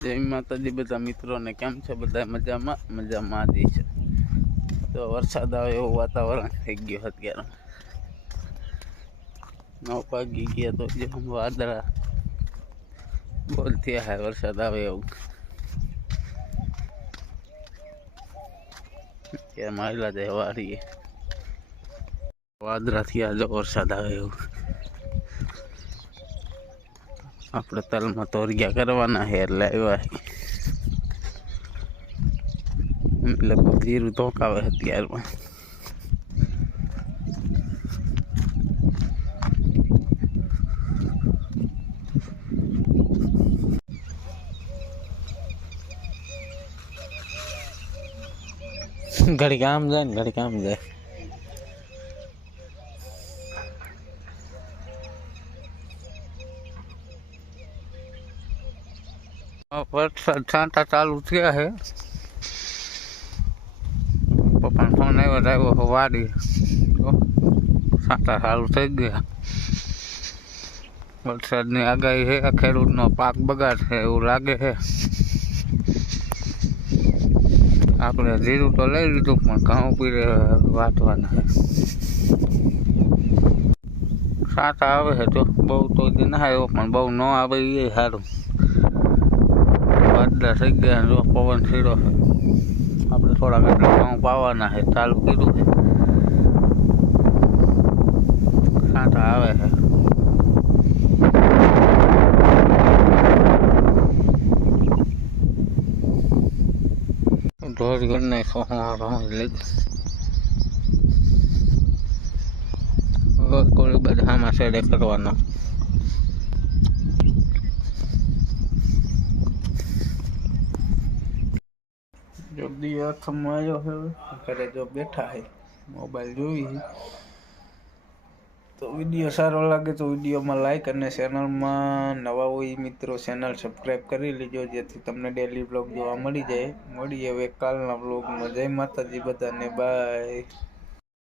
જય માતાજી બધા મિત્રોને, કેમ છે બધા? મજામાં જ છે. તો વરસાદ આવે એવું વાતાવરણ થઈ ગયું. અત્યારે 9 વાગી ગયા તો જે વાદળા બોલ થયા હે, વરસાદ આવે એવું. ત્યાં માયલા જાય વારીએ વાદળા થયા, જો વરસાદ આવે એવું. આપણે તલમાં તોરિયા કરવાના હે એટલે આવ્યા. લગભગ જીરું ધોકાવે અત્યારમાં. ઘડી કામ જાય ને ઘડી કામ જાય. વરસાદ છાંટા ચાલુ થયા છે. પપ્પાનો ફોન આવ્યો વાડી છાંટા ચાલુ થઈ ગયા. વરસાદની આગાહી છે. ખેડૂતનો પાક બગાડશે એવું લાગે છે. આપણે જીરું તો લઈ લીધું, પણ ઘઉં પીરે વાટવાના છે. છાંટા આવે છે તો બહુ તો ના આવ્યો, પણ બહુ ન આવે એ સારું. વાદળા થઈ ગયા, જો પવન છીડો છે. આપણે થોડાક એટલે ઘઉં પાવાના છે, ચાલુ કીધું છે. છાંટા આવે છે. ઢોર ઘરને કોઈ બધામાં શેડે કરવાનો. જો દી હાથમાં આવ્યો છે, ઘરે જો બેઠા છે, મોબાઈલ જોઈ. તો વિડીયો સારો લાગે તો વિડીયોમાં લાઈક અને ચેનલમાં નવા હોય મિત્રો ચેનલ સબસ્ક્રાઈબ કરી લેજો, જેથી તમને ડેલી બ્લોગ જોવા મળી જાય. મળીએ હવે કાલના બ્લોગમાં. જય માતાજી બધાને, બાય.